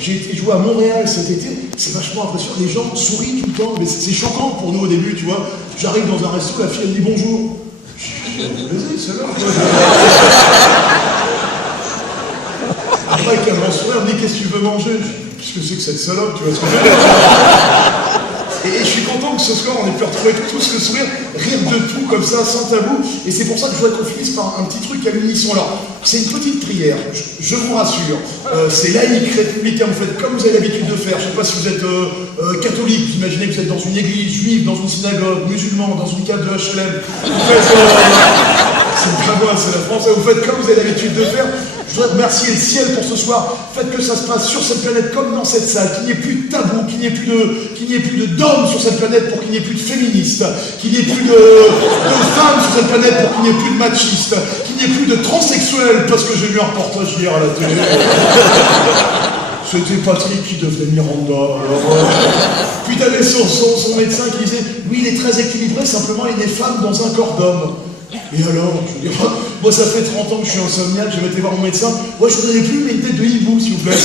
j'ai été jouer à Montréal cet été, c'est vachement impressionnant, les gens sourient tout le temps, mais c'est choquant pour nous au début, tu vois. J'arrive dans un resto, la fille elle dit bonjour. Je dis, vas-y, c'est là. Après, avec un grand sourire, elle me dit, qu'est-ce que tu veux manger? Qu'est-ce que c'est que cette salope, tu vois ce que je veux dire? Et je suis content que ce soir, on ait pu retrouver tous le sourire, rire de tout comme ça, sans tabou. Et c'est pour ça que je voudrais qu'on finisse par un petit truc à l'unisson. Alors, c'est une petite prière, je vous rassure. C'est laïque, républicain, vous faites comme vous avez l'habitude de faire. Je ne sais pas si vous êtes catholique, vous imaginez que vous êtes dans une église juive, dans une synagogue, musulman, dans une cave de HLM. Vous faites... c'est pas moi, c'est la France. Vous faites comme vous avez l'habitude de faire. Je voudrais remercier le ciel pour ce soir. Faites que ça se passe sur cette planète comme dans cette salle, qu'il n'y ait plus de tabou, qu'il n'y ait plus d'hommes sur cette planète pour qu'il n'y ait plus de féministes, qu'il n'y ait plus de femmes sur cette planète pour qu'il n'y ait plus de machistes, qu'il n'y ait plus de transsexuels, parce que j'ai vu un reportage hier à la télé. C'était Patrick qui devenait Miranda. Puis t'avais son médecin qui disait « Oui, il est très équilibré, simplement il est femme dans un corps d'homme. » Et alors, je veux dire, moi ça fait 30 ans que je suis insomniaque, je vais été voir mon médecin. Moi je voudrais plus une tête de hibou, s'il vous plaît.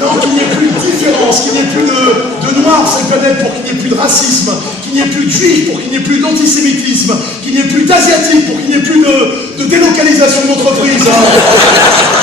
Non, qu'il n'y ait plus de différence, qu'il n'y ait plus de noirs sur cette planète pour qu'il n'y ait plus de racisme, qu'il n'y ait plus de juifs pour qu'il n'y ait plus d'antisémitisme, qu'il n'y ait plus d'asiatiques pour qu'il n'y ait plus de délocalisation d'entreprises. Hein.